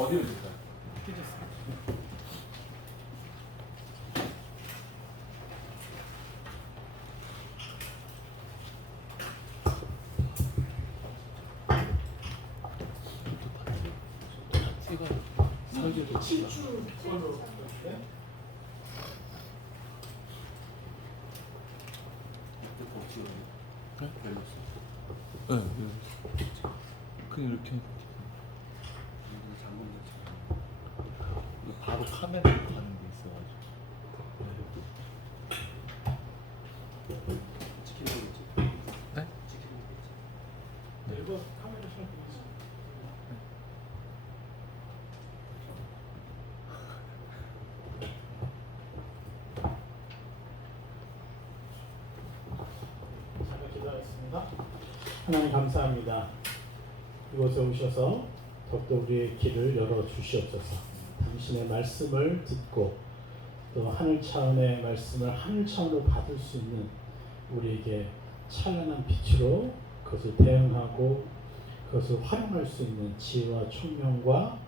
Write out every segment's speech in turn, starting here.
어디로 줄까요? 설계도 7주 걸로 네, 그냥 이렇게 바로 카메라로 가는 게 있어가지고 찍히는 거겠지? 네? 찍히는 거겠지? 이거 카메라 잘 보이죠? 잠깐 기다렸습니다. 하나님 감사합니다. 이곳에 오셔서 더욱더 우리의 길을 열어주시옵소서. 당신의 말씀을 듣고 또 하늘 차원의 말씀을 하늘 차원으로 받을 수 있는 우리에게 찬란한 빛으로 그것을 대응하고 그것을 활용할 수 있는 지혜와 총명과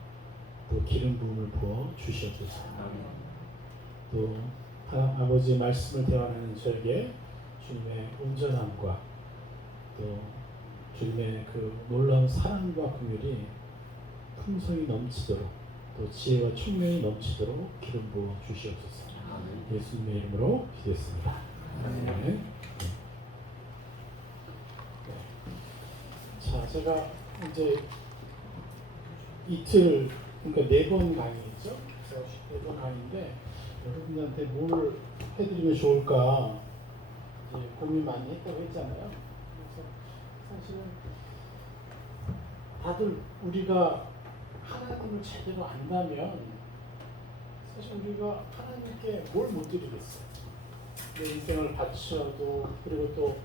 또 기름 부음을 부어 주시옵소서. 또 아버지의 말씀을 대화하는 저에게 주님의 온전함과 또 주님의 그 놀라운 사랑과 긍휼이 풍성이 넘치도록 또 지혜와 총명이 넘치도록 기름 부어 주시옵소서. 예수님의 이름으로 기도했습니다. 네. 자, 제가 이제 이틀, 그러니까 4번 강의죠. 4번 강의인데 여러분들한테 뭘 해드리면 좋을까 이제 고민 많이 했다고 했잖아요. 그래서 사실은 다들 우리가 하나님을 제대로 안다면 사실 우리가 하나님께 뭘 못 드리겠어요. 내 인생을 바쳐도 그리고 또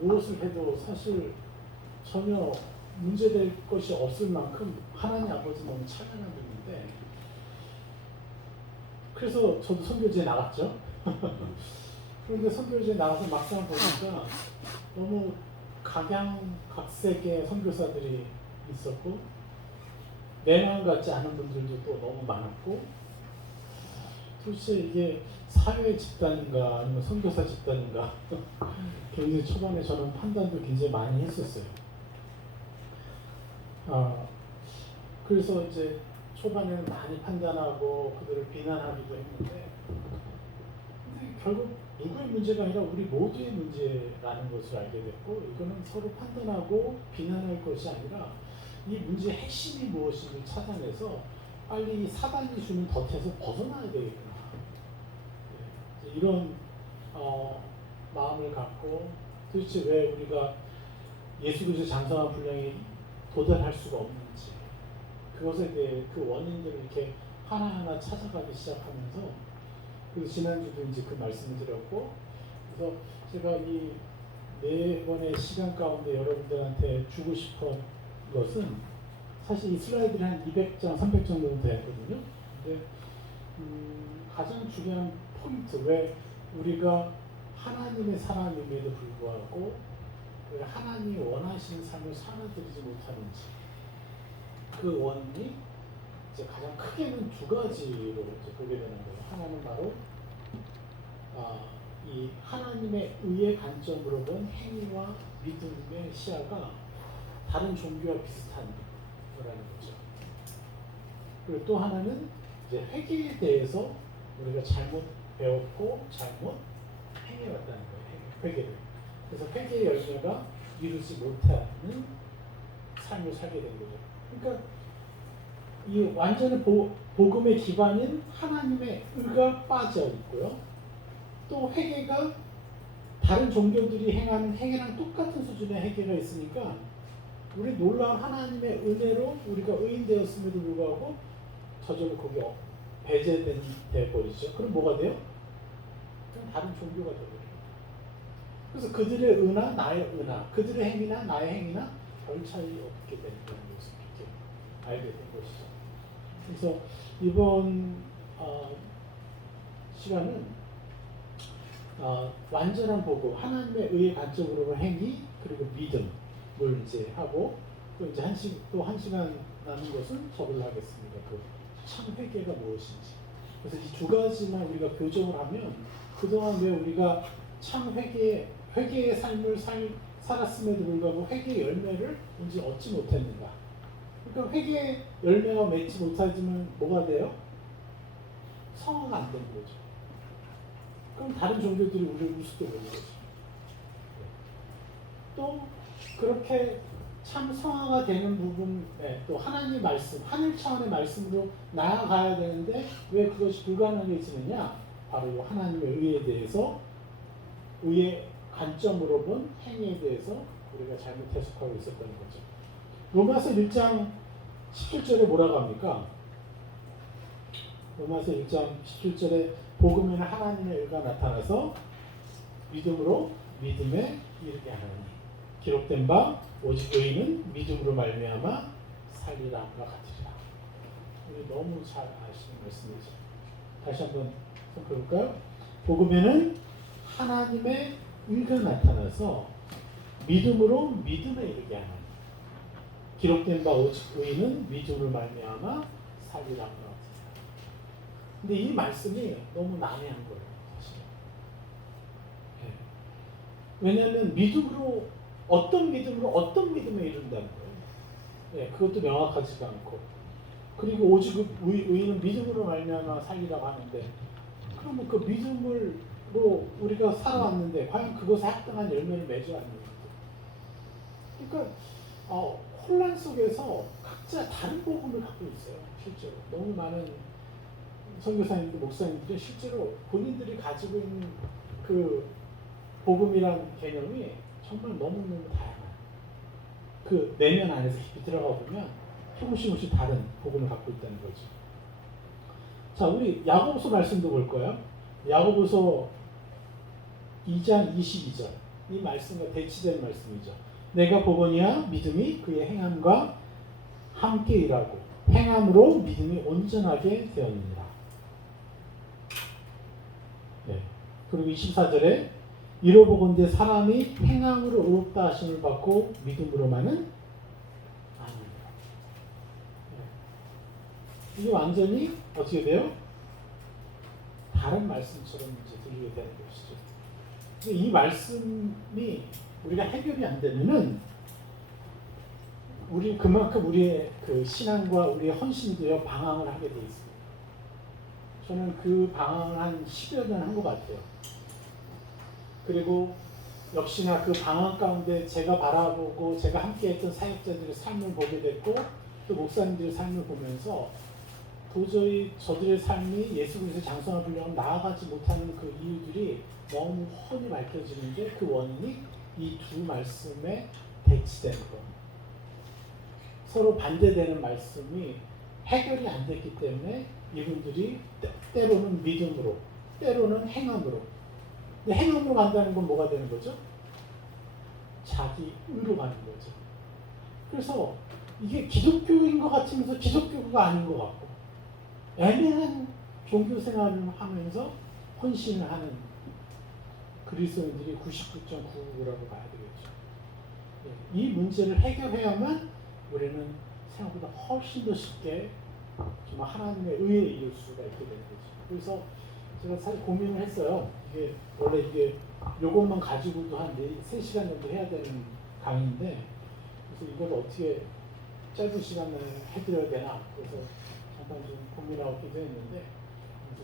무엇을 해도 사실 전혀 문제될 것이 없을 만큼 하나님 아버지 너무 찬란한 분인데 그래서 저도 선교지에 나갔죠. 그런데 선교지에 나가서 막상 보니까 너무 각양각색의 선교사들이 있었고 내 마음 같지 않은 분들도 또 너무 많았고 도대체 이게 사회 집단인가 아니면 선교사 집단인가 굉장히 초반에 저는 판단도 굉장히 많이 했었어요. 그래서 이제 초반에는 많이 판단하고 그들을 비난하기도 했는데 근데 결국 누구의 문제가 아니라 우리 모두의 문제라는 것을 알게 됐고 이거는 서로 판단하고 비난할 것이 아니라 이 문제의 핵심이 무엇인지 찾아내서 빨리 이 사단이 주는 덫에서 벗어나야 되겠구나. 이런 마음을 갖고 도대체 왜 우리가 예수 그리스도의 장성한 분량이 도달할 수가 없는지 그것에 대해 그 원인들을 이렇게 하나하나 찾아가기 시작하면서 그래서 지난주도 이제 그 말씀을 드렸고 그래서 제가 이 4번의 시간 가운데 여러분들한테 주고 싶은 것은 사실 이 슬라이드를 한 200장, 300장 정도 되거든요. 근데 가장 중요한 포인트 왜 우리가 하나님의 사람임에도 불구하고 왜 하나님이 원하시는 삶을 살아드리지 못하는지 그 원인이 이제 가장 크게는 2가지로 이제 보게 되는 거예요. 하나는 바로 이 하나님의 의의 관점으로 본 행위와 믿음의 시야가 다른 종교와 비슷한 거라는 거죠. 그리고 또 하나는 이제 회개에 대해서 우리가 잘못 배웠고 잘못 행해왔다는 거예요. 회개를. 그래서 회개의 열매가 이루지 못하는 삶을 살게 된 거죠. 그러니까 이 완전히 복음의 기반인 하나님의 의가 빠져 있고요. 또 회개가 다른 종교들이 행하는 회개랑 똑같은 수준의 회개가 있으니까 우리 놀라운 하나님의 은혜로 우리가 의인되었음에도 불구하고 저절로 거기 배제된 돼버리죠. 그럼 뭐가 돼요? 그럼 다른 종교가 되버려요. 그래서 그들의 은하, 나의 은하, 그들의 행위나 나의 행위나 별 차이 없게 되는 것을 이렇게 알게 된 것이죠. 그래서 이번 시간은 완전한 복음, 하나님의 의의 관점으로 행위 그리고 믿음을 이제 하고 또 이제 한 시간 남은 것은 적으려 하겠습니다. 그 참 회개가 무엇인지. 그래서 이 두 가지만 우리가 교정을 하면 그동안 왜 우리가 참 회개의 삶을 살았음에도 불구하고 회개의 열매를 이제 얻지 못했는가. 그러니까 회개의 열매가 맺지 못하지만 뭐가 돼요? 성화가 안 되는 거죠. 그럼 다른 종교들이 우리를 우습게 보는 거죠. 또 그렇게 참 성화가 되는 부분에 또 하나님 말씀, 하늘 차원의 말씀으로 나아가야 되는데 왜 그것이 불가능해지느냐? 바로 하나님의 의에 대해서, 의의 관점으로 본 행위에 대해서 우리가 잘못 해석하고 있었던 거죠. 로마서 1장 17절에 뭐라고 합니까? 로마서 1장 17절에 복음에는 하나님의 의가 나타나서 믿음으로 믿음에 이르게 하나니 기록된 바 오직 의인은 믿음으로 말미암아 살리라함과 같으리라. 우리 너무 잘 아시는 말씀이죠. 다시 한번 살펴볼까요? 복음에는 하나님의 의가 나타나서 믿음으로 믿음에 이르게 하나니 기록된 바 오직 의인은 믿음으로 말미암아 살리라함과 같으리라. 근데 이 말씀이 너무 난해한 거예요. 사실. 네. 왜냐하면 믿음으로 어떤 믿음에 이른다는 거예요. 네, 그것도 명확하지가 않고 그리고 오직 의인은 믿음으로 말미암아 살리라고 하는데 그러면 그 믿음으로 우리가 살아왔는데 과연 그것에 합당한 열매를 맺어야 하는 거죠. 그러니까 혼란 속에서 각자 다른 복음을 갖고 있어요. 실제로 너무 많은 선교사님들, 목사님들이 실제로 본인들이 가지고 있는 그 복음이란 개념이 정말 너무너무 다양해요. 그 내면 안에서 깊이 들어가 보면 조금씩 다른 복음을 갖고 있다는 거죠. 자, 우리 야고보서 말씀도 볼 거예요. 야고보서 2장 22절. 이 말씀과 대치된 말씀이죠. 내가 보거니와 믿음이 그의 행함과 함께 일하고 행함으로 믿음이 온전하게 되었느니라. 네. 그리고 24절에 이로 보건대 사람이 행함으로 의롭다 하심을 받고 믿음으로만은 아니라. 네. 이게 완전히 어떻게 돼요? 다른 말씀처럼 이제 들리게 되는 것이죠. 근데 이 말씀이 우리가 해결이 안 되면은 그만큼 우리의 그 신앙과 우리의 헌신도요 방황을 하게 돼 있습니다. 저는 그 방황을 한 10여 년 한 것 같아요. 그리고 역시나 그 방황 가운데 제가 바라보고 제가 함께했던 사역자들의 삶을 보게 됐고 또 목사님들의 삶을 보면서 도저히 저들의 삶이 예수 그리스도의 장성을 불려면 나아가지 못하는 그 이유들이 너무 훤히 밝혀지는데 그 원인이 이 두 말씀에 대치되는 것. 서로 반대되는 말씀이 해결이 안 됐기 때문에 이분들이 때로는 믿음으로 때로는 행함으로 근데 행함으로 간다는 건 뭐가 되는 거죠? 자기 의로 가는 거죠. 그래서 이게 기독교인 것 같으면서 기독교가 아닌 것 같고 애매한 종교 생활을 하면서 헌신을 하는 그리스도인들이 99.9%라고 봐야 되겠죠. 이 문제를 해결해야만 우리는 생각보다 훨씬 더 쉽게 정말 하나님의 의에 이룰 수가 있게 되는 거죠. 그래서 제가 사실 고민을 했어요. 원래 요것만 가지고도 한 3시간 정도 해야 되는 강의인데 그래서 이걸 어떻게 짧은 시간에 해드려야 되나 그래서 잠깐 좀 고민하고 기도했는데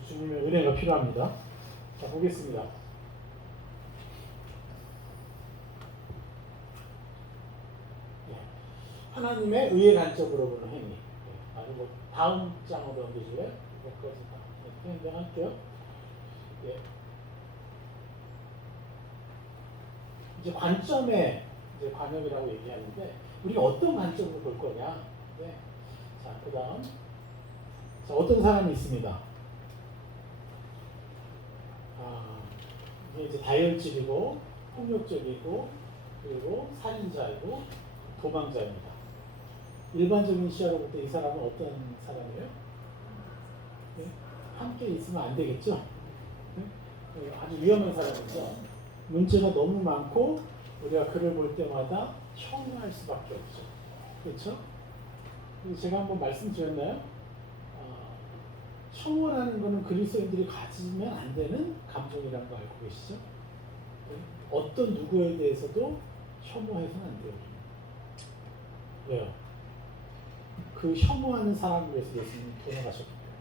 주님의 은혜가 필요합니다. 자, 보겠습니다. 하나님의 의의 관점으로 보는 행위. 그리고 다음 장으로 넘기실래요? 그냥 할게요. 예. 이제 관점의 관역이라고 얘기하는데 우리가 어떤 관점으로 볼 거냐. 네. 자, 그 다음. 자, 어떤 사람이 있습니다. 이게 이제 다혈질이고 폭력적이고 그리고 살인자이고 도망자입니다. 일반적인 시야로 볼 때 이 사람은 어떤 사람이에요? 네? 함께 있으면 안 되겠죠? 네? 아주 위험한 사람이죠. 문제가 너무 많고 우리가 그를 볼 때마다 혐오할 수밖에 없죠. 그렇죠? 근데 제가 한번 말씀드렸나요? 혐오라는 거는 그리스도인들이 가지면 안 되는 감정이라는 거 알고 계시죠? 어떤 누구에 대해서도 혐오해서는 안 돼요. 왜요? 그 혐오하는 사람을 위해서 예수님이 돌아가셨기 때문에.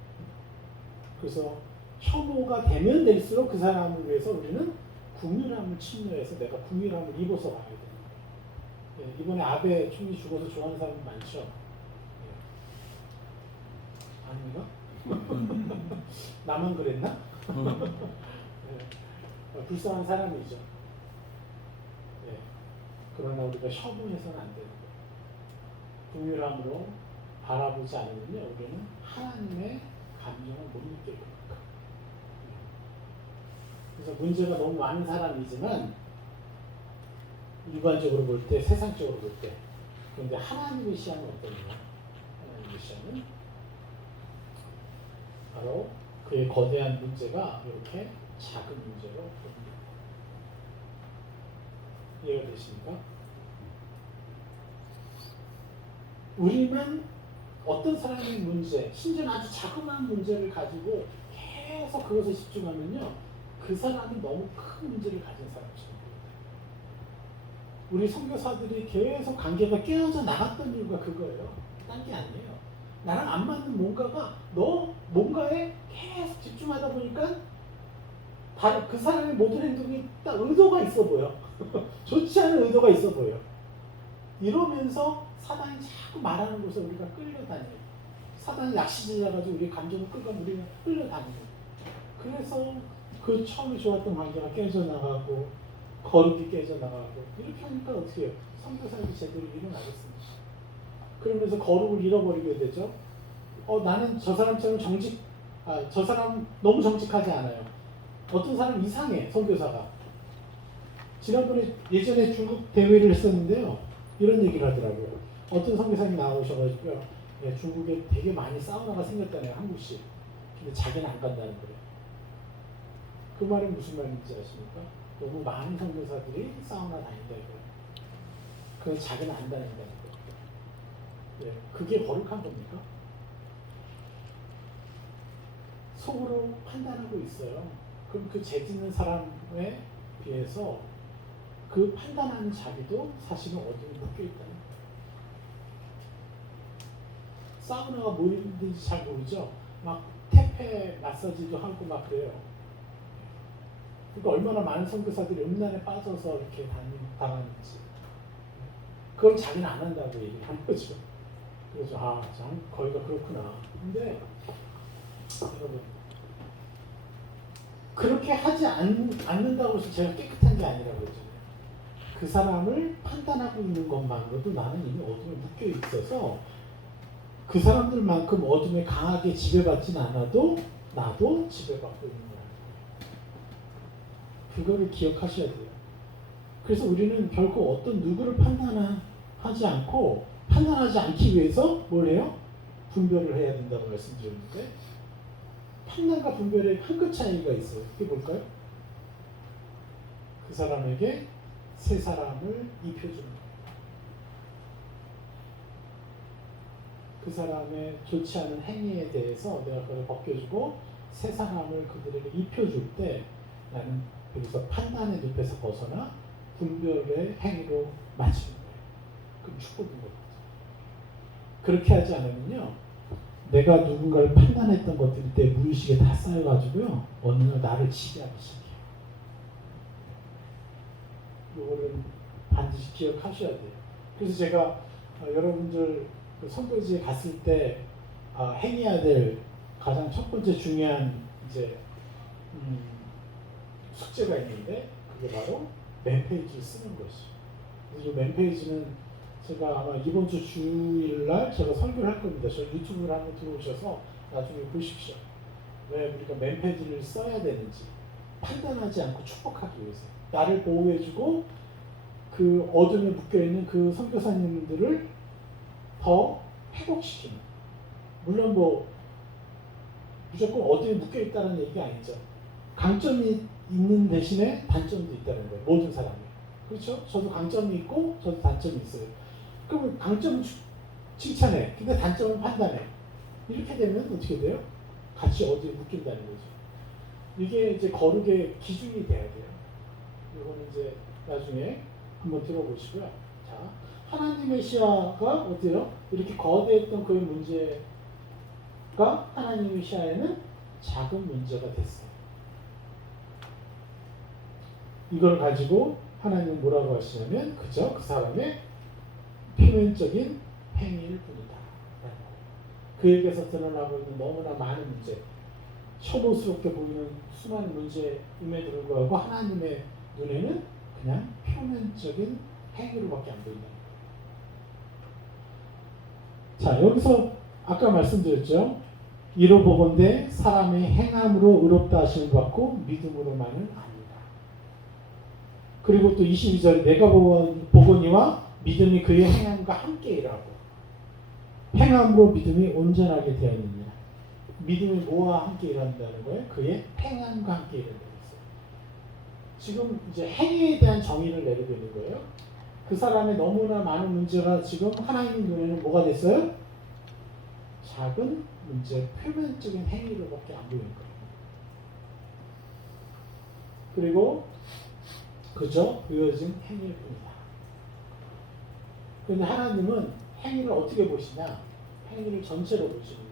그래서 혐오가 되면 될수록 그 사람을 위해서 우리는 국률함을 침노해서 내가 국률함을 입어서 가야 돼요. 예, 이번에 아베 총리 죽어서 좋아하는 사람 많죠? 예. 아닌가? 나만 그랬나? 예. 불쌍한 사람이죠. 예. 그러나 우리가 혐오해서는 안 되는 거예요. 국률함으로 바라보지 않으면요, 우리는 하나님의 감정을 못 느낄 겁니다. 그래서 문제가 너무 많은 사람이지만 일반적으로 볼 때, 세상적으로 볼 때, 그런데 하나님의 시야는 어떠냐? 하나님의 시야는 바로 그의 거대한 문제가 이렇게 작은 문제로 봅니다. 이해가 되십니까? 우리만 어떤 사람의 문제, 심지어 아주 자그마한 문제를 가지고 계속 그것에 집중하면요, 그 사람이 너무 큰 문제를 가진 사람처럼 보입니다. 우리 선교사들이 계속 관계가 깨어져 나갔던 이유가 그거예요. 딴 게 아니에요. 나랑 안 맞는 뭔가가 너 뭔가에 계속 집중하다 보니까 그 사람의 모든 행동이 딱 의도가 있어 보여. 좋지 않은 의도가 있어 보여. 이러면서 사단이 자꾸 말하는 곳에 우리가 끌려다녀요. 사단이 약시지라가지고 우리 감정을 끌고 우리는 끌려다니고. 그래서 그 처음에 좋았던 관계가 깨져나가고 거룩이 깨져나가고 이렇게 하니까 어떻게 해요? 선교사역이 제대로 일어나겠습니다. 그러면서 거룩을 잃어버리게 되죠. 나는 저 사람처럼 저 사람 너무 정직하지 않아요. 어떤 사람 이상해, 선교사가. 지난번에 예전에 중국 대회를 했었는데요. 이런 얘기를 하더라고요. 어떤 선교사님 나오셔가지고요. 예, 중국에 되게 많이 사우나가 생겼다네요, 한국식. 근데 자기는 안 간다는 거예요. 그 말은 무슨 말인지 아십니까? 너무 많은 선교사들이 사우나 다닌다 이거예요. 그건 자기는 안 다닌다는 거예요. 예, 그게 거룩한 겁니까? 속으로 판단하고 있어요. 그럼 그 죄짓는 사람에 비해서 그 판단하는 자기도 사실은 어디에 묶여 있다는 거예요. 사우나가 뭐 있는지 잘 모르죠? 막 태페 마사지도 하고 막 그래요. 그러니까 얼마나 많은 선교사들이 음란에 빠져서 이렇게 당하는지. 그걸 자기는 안 한다고 얘기하는 거죠. 그래서 참 거기가 그렇구나. 근데 여러분 그렇게 하지 않는다고 해서 제가 깨끗한 게 아니라고 했잖아요. 그 사람을 판단하고 있는 것만으로도 나는 이미 어둠에 묶여 있어서 그 사람들만큼 어둠에 강하게 지배받지는 않아도 나도 지배받고 있는 거예요. 그거를 기억하셔야 돼요. 그래서 우리는 결코 어떤 누구를 판단하지 않고 판단하지 않기 위해서 뭘 해요? 분별을 해야 된다고 말씀드렸는데 판단과 분별의 한 끗 차이가 있어요. 그게 뭘까요? 그 사람에게 새 사람을 입혀주는 거예요. 그 사람의 좋지 않은 행위에 대해서 내가 그걸 벗겨주고 새 사람을 그들에게 입혀줄 때 나는 여기서 판단의 늪에서 벗어나 분별의 행위로 맞추는 거예요. 그럼 축복인 거죠. 그렇게 하지 않으면요, 내가 누군가를 판단했던 것들이 내 무의식에 다 쌓여가지고요, 어느 날 나를 지배하기 시작해요. 이거를 반드시 기억하셔야 돼요. 그래서 제가 여러분들 선교지에 갔을 때 행해야 될 가장 첫 번째 중요한 이제 숙제가 있는데 그게 바로 맨페이지를 쓰는 것이죠. 그래서 이 맨페이지는 제가 아마 이번 주 주일날 제가 설교를 할 겁니다. 저 유튜브를 한번 들어오셔서 나중에 보십시오. 왜 우리가 맨페이지를 써야 되는지 판단하지 않고 축복하기 위해서 나를 보호해주고 그 어둠에 묶여있는 그 선교사님들을 더 회복시키는, 물론 뭐 무조건 어둠에 묶여있다는 얘기가 아니죠. 강점이 있는 대신에 단점도 있다는 거예요. 모든 사람이. 그렇죠? 저도 강점이 있고 저도 단점이 있어요. 그러면 강점 칭찬해. 근데 단점을 판단해. 이렇게 되면 어떻게 돼요? 같이 어디에 묶인다는 거죠. 이게 이제 거룩의 기준이 돼야 돼요. 이거는 이제 나중에 한번 들어보시고요. 자, 하나님의 시야가 어때요? 이렇게 거대했던 그의 문제가 하나님의 시야에는 작은 문제가 됐어요. 이걸 가지고 하나님은 뭐라고 하시냐면 그저 그 사람의 표면적인 행위일 뿐이다. 그에게서 드러나고 있는 너무나 많은 문제, 혐오스럽게 보이는 수많은 문제임에도 불구하고 하나님의 눈에는 그냥 표면적인 행위로밖에 안 보인다. 자, 여기서 아까 말씀드렸죠. 이로 보건대 사람의 행함으로 의롭다 하심을 받고 믿음으로만은 아니다. 그리고 또 22절 내가 보거니와 믿음이 그의 행함과 함께 일하고 행함으로 믿음이 온전하게 되었느니라. 믿음이 뭐와 함께 일한다는 거예요? 그의 행함과 함께 일한다는 거예요. 지금 이제 행위에 대한 정의를 내리고 있는 거예요. 그 사람의 너무나 많은 문제가 지금 하나님 눈에는 뭐가 됐어요? 작은 문제, 표면적인 행위로밖에 안 보이는 거예요. 그리고 그저 보여진 행위일 뿐이다. 그런데 하나님은 행위를 어떻게 보시냐? 행위를 전체로 보시는 거예요.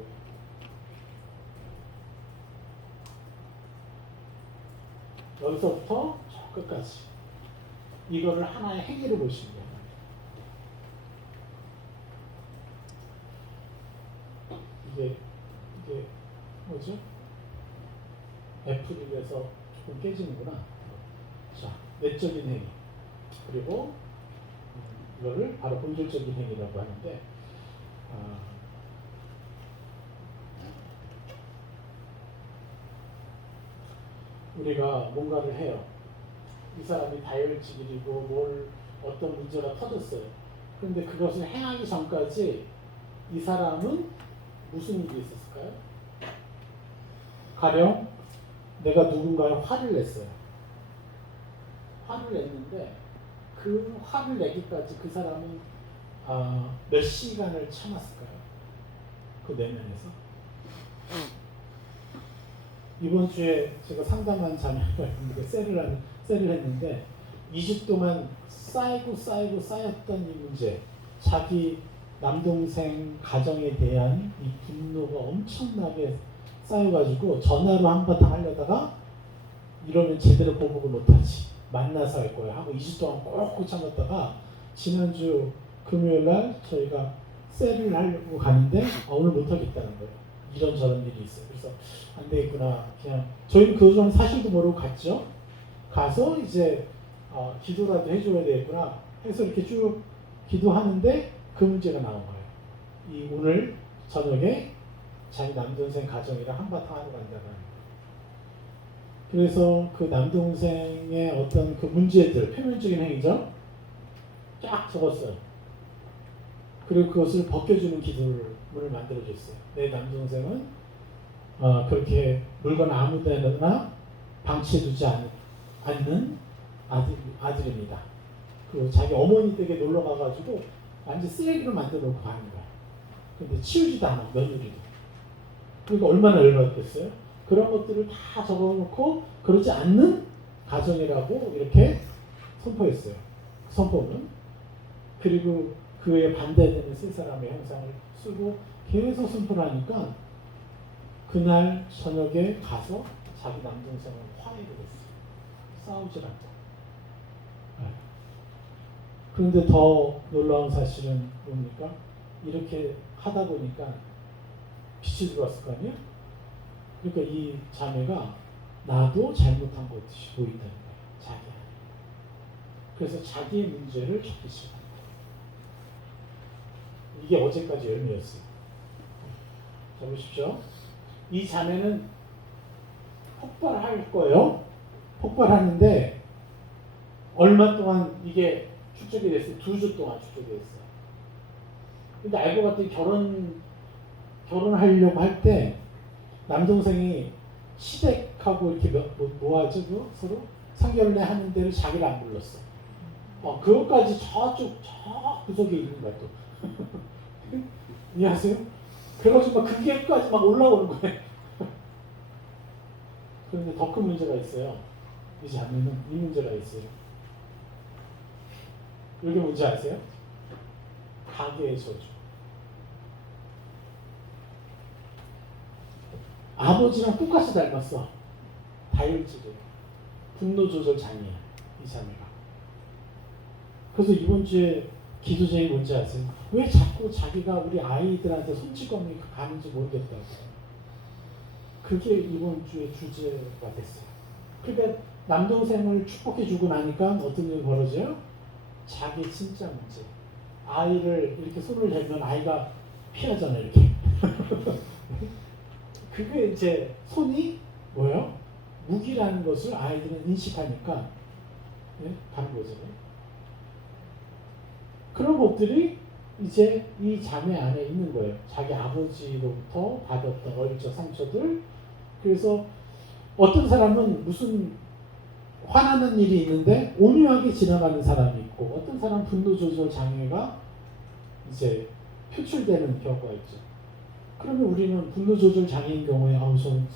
여기서부터 저 끝까지 이거를 하나의 행위로 보시는 거예요. 이게 뭐죠? 애플이 위해서 조금 깨지는구나. 자, 내적인 행위. 그리고 이거를 바로 본질적인 행위라고 하는데 우리가 뭔가를 해요. 이 사람이 다혈질이고 뭘 어떤 문제가 터졌어요. 그런데 그것을 행하기 전까지 이 사람은 무슨 일이 있었을까요? 가령 내가 누군가에 화를 냈어요. 화를 냈는데 그 화를 내기까지 그 사람은 몇 시간을 참았을까요? 그 내면에서. 이번 주에 제가 상담한 자녀가 있는데 셀을 했는데 2주 동안 쌓였던 이 문제, 자기 남동생 가정에 대한 이 분노가 엄청나게 쌓여가지고 전화로 한바탕 하려다가 이러면 제대로 보복을 못하지, 만나서 할 거야 하고 2주 동안 꼭 참았다가 지난주 금요일날 저희가 셀을 하려고 가는데 오늘 못하겠다는 거예요. 이런저런 일이 있어요. 그래서 안 되겠구나. 그냥 저희는 그런 사실도 모르고 갔죠. 가서 이제 기도라도 해줘야 되겠구나 해서 이렇게 쭉 기도하는데 그 문제가 나온 거예요. 이 오늘 저녁에 자기 남동생 가정이랑 한바탕 하러 간다는 거예요. 그래서 그 남동생의 어떤 그 문제들, 표면적인 행위죠. 쫙 적었어요. 그리고 그것을 벗겨주는 기도문을 만들어줬어요. 내 남동생은 그렇게 물건 아무 데나 방치해두지 않는 아들입니다. 그리고 자기 어머니 댁에 놀러 가가지고 완전 쓰레기로 만들어 놓고 가는 거야. 근데 치우지도 않아, 며느리도. 그러니까 얼마나 열받겠어요? 그런 것들을 다 적어놓고 그러지 않는 가정이라고 이렇게 선포했어요. 선포는. 그리고 그에 반대되는 세 사람의 형상을 쓰고 계속 선포를 하니까 그날 저녁에 가서 자기 남동생을 화해를 했어요. 싸우질 않고. 그런데 더 놀라운 사실은 뭡니까? 이렇게 하다 보니까 빛이 들어왔을 거 아니에요? 그러니까 이 자매가 나도 잘못한 것이 보인다는 거예요. 자기 안에. 그래서 자기의 문제를 적기 시작합니다. 이게 어제까지 열매였어요. 자, 보십시오. 이 자매는 폭발할 거예요. 폭발하는데 얼마 동안 이게 축적이 됐어요. 2주 동안 축적이 됐어요. 근데 알고 봤더니 결혼하려고 할 때 남동생이 시댁하고 이렇게 뭐하죠? 서로 상견례 하는 데를 자기를 안 불렀어. 그것까지 저쪽 저 구석에 있는 거야 또. 이해하세요? 그래가지고 막 극계까지 막 올라오는 거예요. 그런데 더 큰 문제가 있어요. 이 자매는 이 문제가 있어요. 이게 뭔지 아세요? 가계의 저주. 아버지랑 똑같이 닮았어. 다혈질이에요. 분노 조절 장애야, 이 자매가. 그래서 이번 주에 기도 제목이 뭔지 아세요? 왜 자꾸 자기가 우리 아이들한테 손찌검이 가는지 모르겠다고. 그게 이번 주의 주제가 됐어요. 그러니까 남동생을 축복해주고 나니까 어떤 일이 벌어져요? 자기 진짜 문제. 아이를 이렇게 손을 대면 아이가 피하잖아요, 이렇게. 그게 이제 손이 뭐예요? 무기라는 것을 아이들은 인식하니까 가는 거잖아요. 그런 것들이 이제 이 자매 안에 있는 거예요. 자기 아버지로부터 받았던 어릴 적 상처들. 그래서 어떤 사람은 무슨 화나는 일이 있는데 온유하게 지나가는 사람이 있고, 어떤 사람은 분노 조절 장애가 이제 표출되는 경우가 있죠. 그러면 우리는 분노 조절 장애인 경우에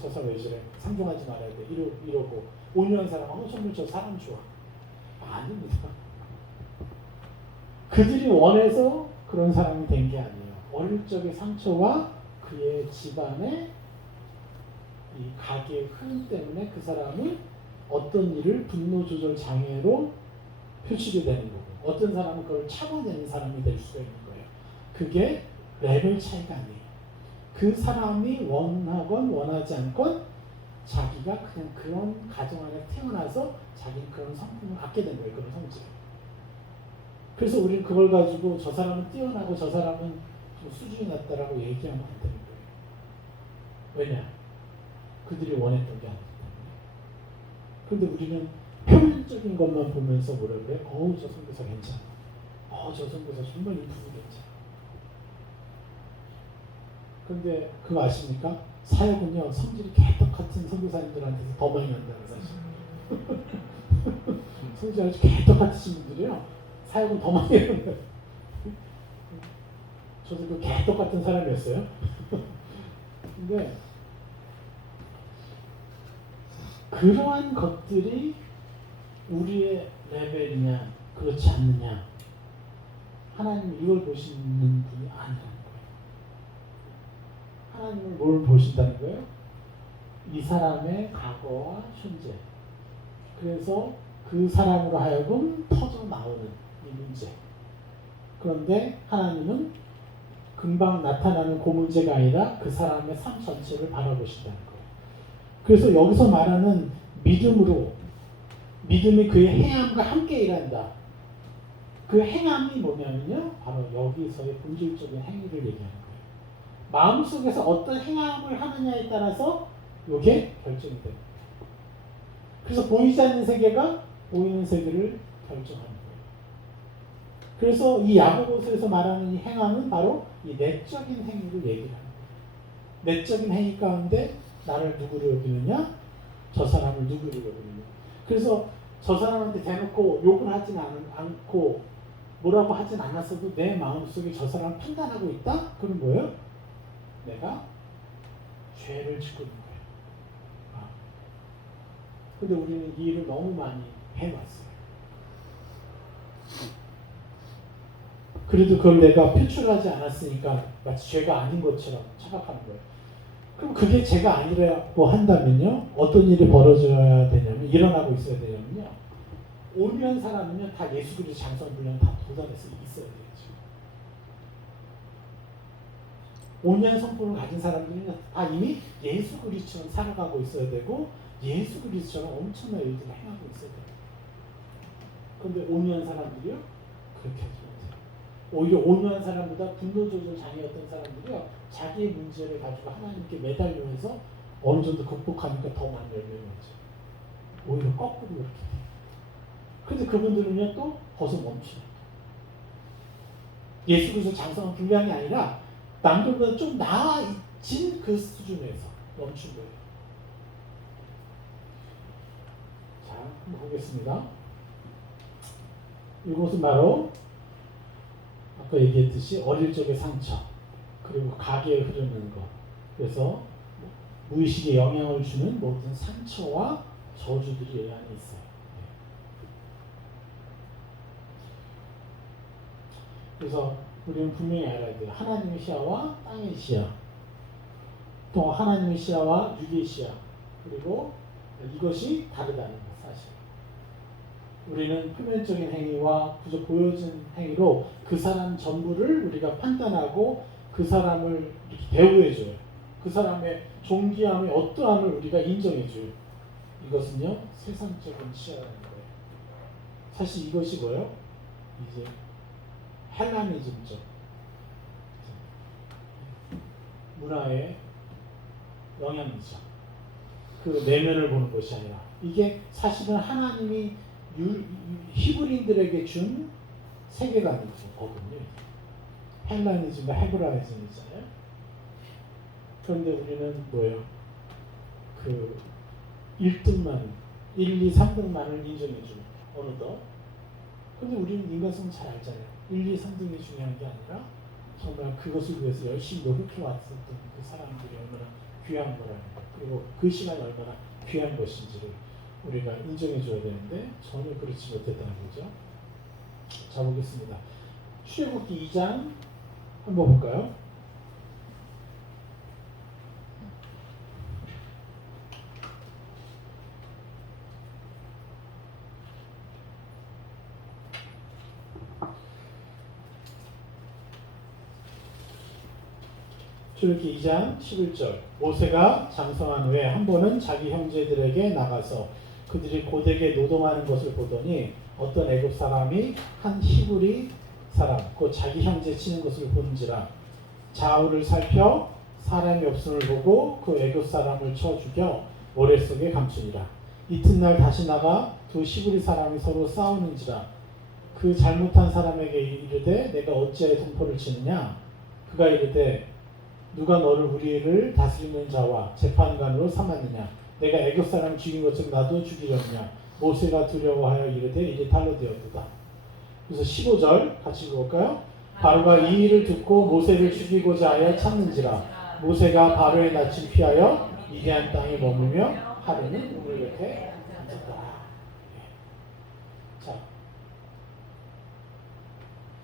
저 사람 왜 저래? 상종하지 말아야 돼. 이러고 온유한 사람은 정말 저 사람 좋아. 아닙니다. 그들이 원해서 그런 사람이 된 게 아니에요. 어릴 적의 상처와 그의 집안의 이 가계의 흐름 때문에 그 사람은 어떤 일을 분노 조절 장애로 표출이 되는 거고, 어떤 사람은 그걸 참아내는 사람이 될 수가 있는 거예요. 그게 레벨 차이가 아니에요. 그 사람이 원하건 원하지 않건 자기가 그냥 그런 가정 안에 태어나서 자기는 그런 성품을 갖게 된 거예요. 그런 성질. 그래서 우리는 그걸 가지고 저 사람은 뛰어나고 저 사람은 좀 수준이 낮다라고 얘기하면 안 되는 거예요. 왜냐? 그들이 원했던 게 아니기 때문에. 그런데 우리는 표면적인 것만 보면서 뭐라 그래? 저 선교사 괜찮아. 저 선교사 정말 이쁘고 괜찮아. 그런데 그거 아십니까? 사역은요, 성질이 개떡같은 선교사님들한테서 더 많이 난다는 사실. 성질이 아주 개떡같으신 분들이요, 사역은 더 많이 해요. 저도 그 개떡같은 사람이었어요. 근데 그러한 것들이 우리의 레벨이냐 그렇지 않느냐, 하나님은 이걸 보시는 분이 아니라는 거예요. 하나님은 뭘 보신다는 거예요? 이 사람의 과거와 현재. 그래서 그 사람으로 하여금 터져 나오는 이 문제. 그런데 하나님은 금방 나타나는 그 문제가 아니라 그 사람의 삶 전체를 바라보신다는 거예요. 그래서 여기서 말하는 믿음으로, 믿음이 그의 행함과 함께 일한다. 그 행함이 뭐냐면요, 바로 여기서의 본질적인 행위를 얘기하는 거예요. 마음속에서 어떤 행함을 하느냐에 따라서 이게 결정이 됩니다. 그래서 보이지 않는 세계가 보이는 세계를 결정하는 거예요. 그래서 이 야고보서에서 말하는 이 행함은 바로 이 내적인 행위를 얘기를 하는 거예요. 내적인 행위 가운데 나를 누구로 여기느냐? 저 사람을 누구로 여기느냐? 그래서 저 사람한테 대놓고 욕을 하진 않고 뭐라고 하진 않았어도 내 마음속에 저 사람을 판단하고 있다? 그건 뭐예요? 내가 죄를 짓고 있는 거예요. 근데 우리는 이 일을 너무 많이 해왔어요. 그래도 그걸 내가 표출하지 않았으니까 마치 죄가 아닌 것처럼 착각하는 거예요. 그럼 그게 죄가 아니라고 한다면요, 어떤 일이 벌어져야 되냐면, 일어나고 있어야 되냐면요, 온유한 사람은요 다 예수 그리스도 장성 분량 다 도달해서 있어야 되겠죠. 온유한 성품을 가진 사람들은 다 이미 예수 그리스도처럼 살아가고 있어야 되고, 예수 그리스도처럼 엄청난 일들을 행하고 있어야 돼요. 그런데 온유한 사람들이요, 그렇게 하지 못해요. 오히려 온유한 사람보다 분노 조절 장애였던 사람들이요, 자기의 문제를 가지고 하나님께 매달리면서 어느 정도 극복하니까 더 많이 열매를 맺죠. 오히려 거꾸로 그렇게 돼요. 근데 그분들은요 또 거기서 멈추죠. 예수 그리스도 장성한 분량이 아니라 남들보다 좀 나아진 그 수준에서 멈춘 거예요. 자, 한번 보겠습니다. 이것은 바로 아까 아까 얘기했듯이 어릴 적의 상처, 그리고 가계에 흐르는 것, 그래서 무의식에 영향을 주는 모든 상처와 저주들이 이 안에 있어요. 그래서 우리는 분명히 알아야 돼요. 하나님의 시야와 땅의 시야, 또 하나님의 시야와 육의 시야, 그리고 이것이 다르다는 것 사실. 우리는 표면적인 행위와 그저 보여진 행위로 그 사람 전부를 우리가 판단하고 그 사람을 이렇게 대우해줘요. 그 사람의 존귀함의 어떠함을 우리가 인정해줘요. 이것은요 세상적인 시야라는 거예요. 사실 이것이 뭐예요? 이제 헬라니즘적 문화의 영향이죠. 그 내면을 보는 것이 아니라 이게 사실은 하나님이 히브리인들에게 준 세계관이거든요. 헬라니즘과 헤브라이즘이잖아요. 그런데 우리는 뭐예요? 그 1등만, 1, 2, 3등만을 인정해주는 어느덧. 근데 우리는 인간성 잘 알잖아요. 1, 2, 3등이 중요한 게 아니라 정말 그것을 위해서 열심히 노력해왔었던 그 사람들이 얼마나 귀한 거라는 거, 그리고 그 시간이 얼마나 귀한 것인지를 우리가 인정해줘야 되는데 전혀 그렇지 못했다는 거죠. 자, 보겠습니다. 출애굽기 2장 한번 볼까요? 출애굽기 2장 11절. 모세가 장성한 후에 한 번은 자기 형제들에게 나가서 그들이 고되게 노동하는 것을 보더니 어떤 애굽 사람이 한 히브리 사람 곧 자기 형제 치는 것을 본지라 좌우를 살펴 사람이 없음을 보고 그 애굽 사람을 쳐 죽여 모래 속에 감추니라. 이튿날 다시 나가 두 히브리 사람이 서로 싸우는지라. 그 잘못한 사람에게 이르되 내가 어찌하여 동포를 치느냐. 그가 이르되 누가 너를 우리를 다스리는 자와 재판관으로 삼았느냐. 내가 애굽 사람 죽인 것처럼 나도 죽이려느냐. 모세가 두려워하여 이르되 이제 탈로 되었도다. 그래서 15절 같이 읽어볼까요? 바로가 이 일을 듣고 모세를 죽이고자 하여 찾는지라. 모세가 바로의 낯을 피하여 미디안 땅에 머물며 하루는 우물 곁에 앉았더라. 자,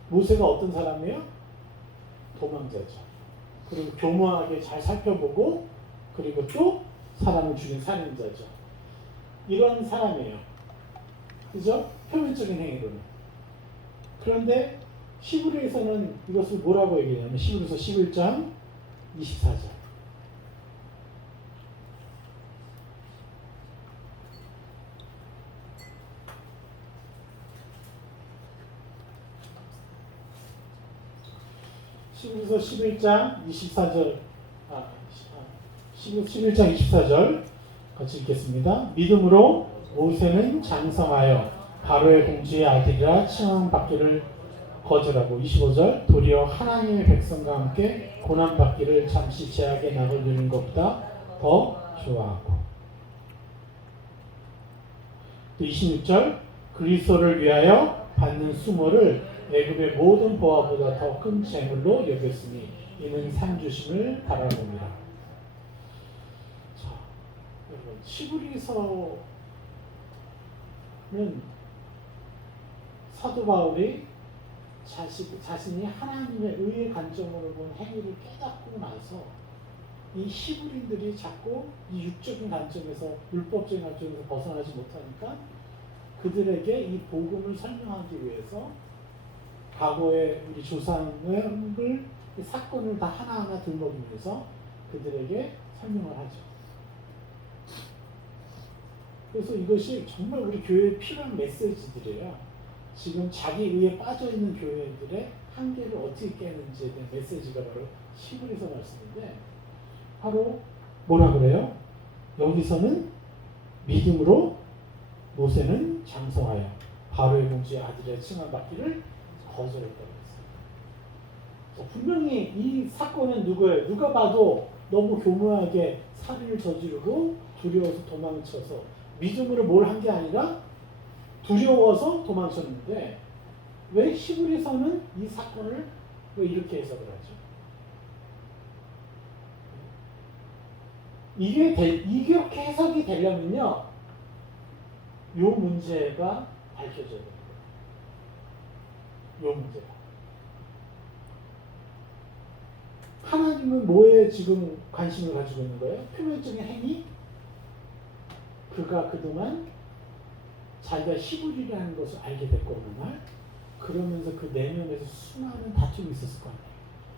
모세가 어떤 사람이에요? 도망자죠. 그리고 교묘하게 잘 살펴보고 그리고 또 사람을 죽인 살인자죠. 이런 사람이에요. 그죠? 표면적인 행위로는. 그런데 히브리에서는 이것을 뭐라고 얘기하냐면 히브리서 11장 24절. 히브리서 11장 24절 11장 24절 같이 읽겠습니다. 믿음으로 모세는 장성하여 바로의 공주의 아들이라 칭함받기를 거절하고 25절 도리어 하나님의 백성과 함께 고난받기를 잠시 제약의 낙을 누리는 것보다 더 좋아하고 또 26절 그리스도를 위하여 받는 수모를 애굽의 모든 보화보다 더 큰 재물로 여겼으니 이는 상 주심을 바라봅니다. 자, 여러분 히브리서는 사도 바울이 자신이 하나님의 의의 관점으로 본 행위를 깨닫고 나서 이 히브리인들이 자꾸 이 육적인 관점에서 율법적인 관점에서 벗어나지 못하니까 그들에게 이 복음을 설명하기 위해서 과거의 우리 조상을 사건을 다 하나하나 들먹이면서 그들에게 설명을 하죠. 그래서 이것이 정말 우리 교회에 필요한 메시지들이에요. 지금 자기 의에 빠져있는 교회들의 한계를 어떻게 깨는지에 대한 메시지가 바로 히브리서 말씀인데 바로 뭐라 그래요? 여기서는 믿음으로 모세는 장성하여 바로의 공주의 아들의 칭함받기를 거절했다고 했어요. 분명히 이 사건은 누구예요? 누가 봐도 너무 교묘하게 살인을 저지르고 두려워서 도망쳐서 믿음으로 뭘 한 게 아니라 두려워서 도망쳤는데 왜 히브리서는 이 사건을 왜 이렇게 해석을 하죠? 이렇게 해석이 되려면요, 요 문제가 밝혀져야 됩니다. 요 문제가. 하나님은 뭐에 지금 관심을 가지고 있는 거예요? 표면적인 행위? 그가 그동안 자기가 히브리라는 것을 알게 됐고 어느 날 그러면서 그 내면에서 수많은 다툼이 있었을 거 아니에요.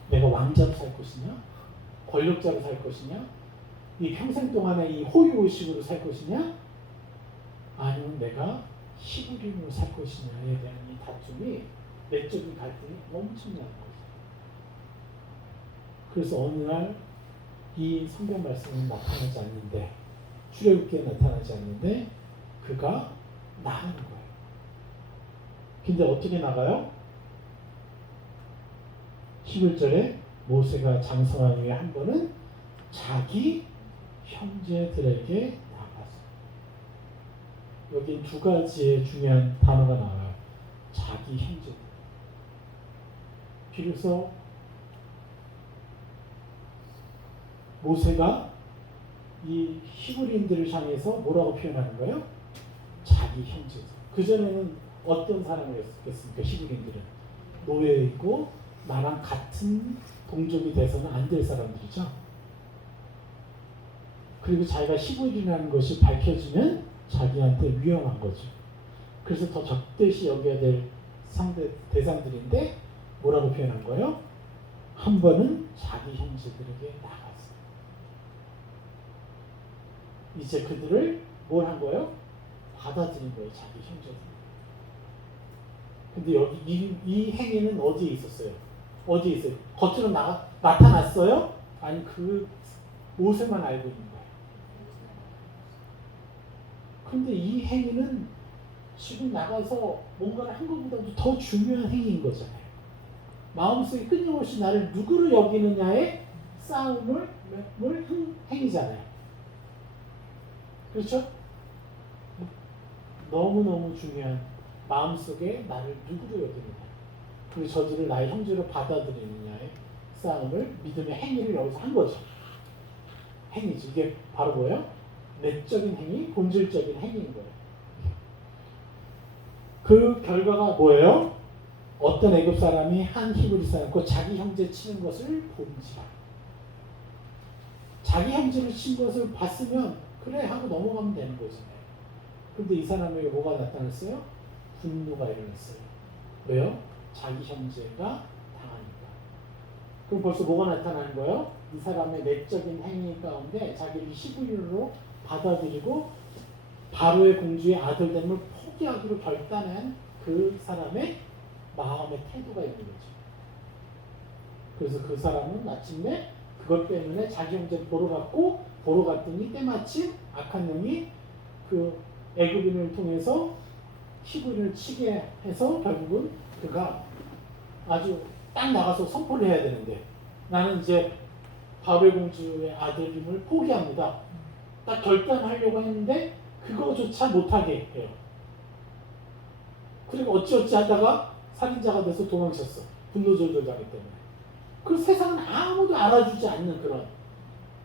내가 왕자로 살 것이냐? 권력자로 살 것이냐? 이 평생 동안에 이 호의호식으로 살 것이냐? 아니면 내가 히브리로 살 것이냐에 대한 이 다툼이, 내적인 갈등이 엄청난 거죠. 그래서 어느 날 이 성경 말씀은 나타나지 않는데, 출애굽기에 나타나지 않는데 그가 나가는 거예요. 근데 어떻게 나가요? 11절에 모세가 장성한 후에 한 번은 자기 형제들에게 나갔어요. 여기 두 가지의 중요한 단어가 나와요. 자기 형제들. 비로소 모세가 이 히브리인들을 향해서 뭐라고 표현하는 거예요? 자기 형제들. 그전에는 어떤 사람이었겠습니까? 히브리인들은 노예에 있고 나랑 같은 동족이 돼서는 안 될 사람들이죠. 그리고 자기가 히브리라는 것이 밝혀지면 자기한테 위험한 거죠. 그래서 더 적대시 여겨야 될 상대 대상들인데 뭐라고 표현한 거예요? 한 번은 자기 형제들에게 나갔어요. 이제 그들을 뭘 한 거예요? 받아들인 거예요. 자기 형제들. 근데 여기 이 행위는 어디에 있었어요? 어디에 있어요? 겉으로 나타났어요? 아니 그 모세만 알고 있는 거예요. 근데 이 행위는 지금 나가서 뭔가를 한 것보다도 더 중요한 행위인 거잖아요. 마음속에 끊임없이 나를 누구로 여기느냐의 싸움을 행위잖아요. 그렇죠? 너무너무 중요한, 마음속에 나를 누구로 여기느냐, 그리고 저들을 나의 형제로 받아들이느냐의 싸움을, 믿음의 행위를 여기서 한 거죠. 행위지. 이게 바로 뭐예요? 내적인 행위, 본질적인 행위인 거예요. 그 결과가 뭐예요? 어떤 애굽 사람이 한 히브리 사람과 자기 형제 치는 것을 본지라. 자기 형제를 친 것을 봤으면 그래 하고 넘어가면 되는 거잖아요. 근데 이 사람에게 뭐가 나타났어요? 분노가 일어났어요. 왜요? 자기 형제가 당하니까. 그럼 벌써 뭐가 나타나는 거예요? 이 사람의 내적인 행위 가운데 자기를 히브리로 받아들이고 바로의 공주의 아들됨을 포기하기로 결단한 그 사람의 마음의 태도가 있는 거죠. 그래서 그 사람은 마침내 그것 때문에 자기 형제를 보러 갔더니 때마침 악한 놈이 그 애굽인을 통해서 히브리를 치게 해서 결국은 그가 아주 딱 나가서 선포를 해야 되는데, 나는 이제 바벨 공주의 아들임을 포기합니다. 딱 결단하려고 했는데 그거조차 못하게 해요. 그리고 어찌어찌 하다가 살인자가 돼서 도망쳤어. 분노 조절당했기 때문에. 그 세상은 아무도 알아주지 않는 그런.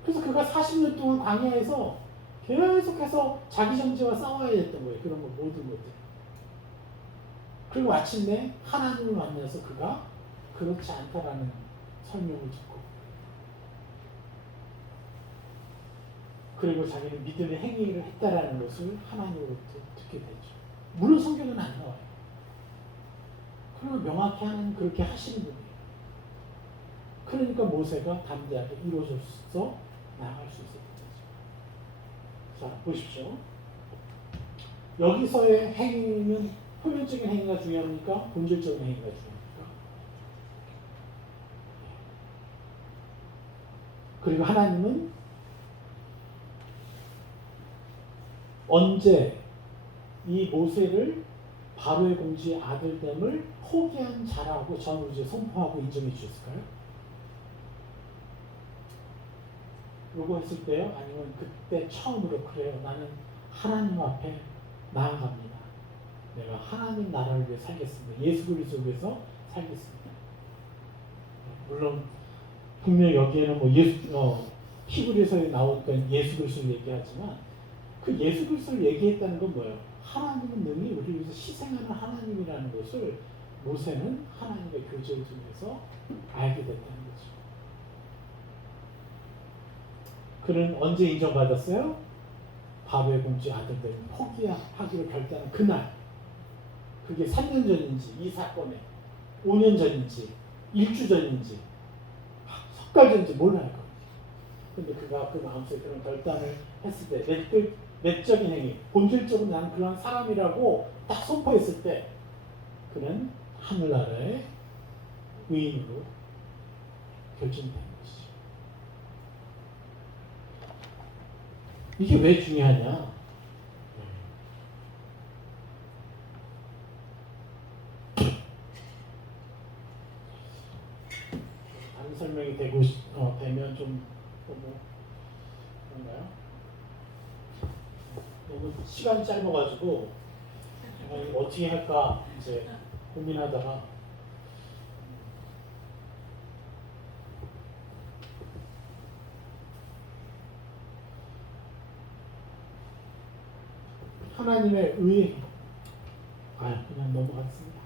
그래서 그가 40년 동안 광야에서 계속해서 자기 형제와 싸워야 됐던 거예요. 그런 거, 모든 것들. 그리고 마침내 하나님을 만나서 그가 그렇지 않다라는 설명을 듣고, 그리고 자기는 믿음의 행위를 했다라는 것을 하나님으로부터 듣게 되죠. 물론 성경은 안 나와요. 그러나 명확히 하나님 그렇게 하시는 분이에요. 그러니까 모세가 담대하게 이루어져서 나아갈 수 있었던 거죠. 자, 보십시오. 여기서의 행위는 표면적인 행위가 중요합니까? 본질적인 행위가 중요합니까? 그리고 하나님은 언제 이 모세를 바로의 공주의 아들됨을 포기한 자라고 전 우주에 선포하고 인정해 주셨을까요? 요거 했을 때요? 아니면 그때 처음으로 그래요. 나는 하나님 앞에 나아갑니다. 내가 하나님 나라를 위해 살겠습니다. 예수 그리스도 위해서 살겠습니다. 물론 분명 여기에는 뭐 히브리서에 나오니까 예수 그리스도를 얘기하지만 그 예수 그리스도를 얘기했다는 건 뭐예요? 하나님은 능히 우리를 위해서 희생하는 하나님이라는 것을 모세는 하나님의 교제를 통해서 알게 됐다는 거죠. 그는 언제 인정받았어요? 바로의 공주의 아들들 포기하기로 결단한 그날. 그게 3년 전인지 이 사건에 5년 전인지 1주 전인지 석 달 전인지 몰라요. 근데 그가 그 마음속에 그런 결단을 했을 때 내적인 행위, 본질적으로 나는 그런 사람이라고 딱 선포했을 때 그는 하늘나라의 의인으로 결정된 것이죠. 이게 왜 중요하냐? 다른 설명이 되면 좀 그런가요? 너무 시간이 짧아가지고 제가 이거 어떻게 할까 이제 고민하다가 하나님의 의 그냥 넘어갔습니다.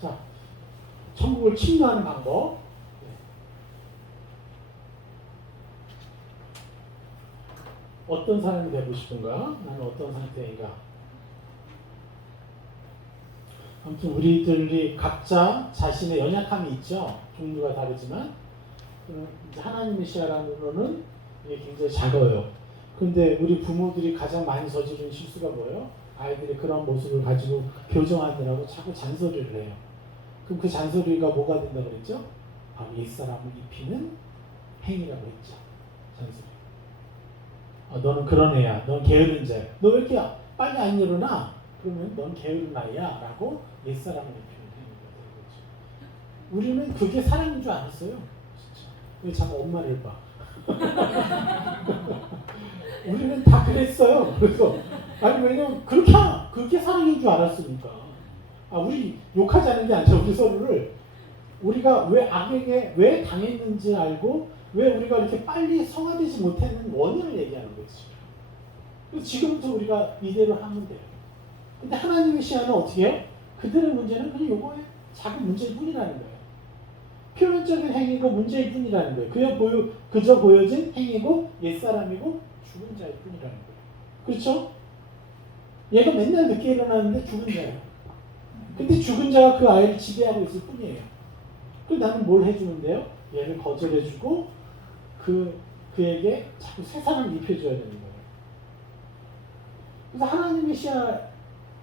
자, 천국을 침노하는 방법. 어떤 사람이 되고 싶은가? 나는 어떤 상태인가? 아무튼 우리들이 각자 자신의 연약함이 있죠. 종류가 다르지만 이제 하나님의 시야로는 이게 굉장히 작아요. 그런데 우리 부모들이 가장 많이 저지르는 실수가 뭐예요? 아이들이 그런 모습을 가지고 교정하느라고 자꾸 잔소리를 해요. 그럼 그 잔소리가 뭐가 된다고 그랬죠? 바로 옛사람을 입히는 행위라고 했죠. 잔소리. 너는 그런 애야. 넌 게으른 자야. 너 왜 이렇게 빨리 안 일어나? 그러면 넌 게으른 아이야. 라고 옛사람을 입히는 행위가 되는 거죠. 우리는 그게 사랑인 줄 알았어요. 진짜. 왜 자꾸 엄마를 봐. 우리는 다 그랬어요. 그래서 왜냐면 그렇게 사랑인 줄 알았으니까. 우리 욕하지 않은 게 아니라 우리 서로를 우리가 왜 악에게 왜 당했는지 알고 왜 우리가 이렇게 빨리 성화되지 못하는 원인을 얘기하는 거지. 그래서 지금부터 우리가 이대로 하면 돼요. 근데 하나님의 시야는 어떻게 해요? 그들의 문제는 그냥 요거에 작은 문제일 뿐이라는 거예요. 표면적인 행위고 문제일 뿐이라는 거예요. 그저 보여진 행위고 옛사람이고 죽은 자일 뿐이라는 거예요. 그렇죠? 얘가 맨날 늦게 일어나는데 죽은 자예요. 근데 죽은 자가 그 아이를 지배하고 있을 뿐이에요. 그래서 나는 뭘 해주는데요? 얘를 거절해주고 그에게 자꾸 새 사람을 입혀줘야 되는 거예요. 그래서 하나님의 시야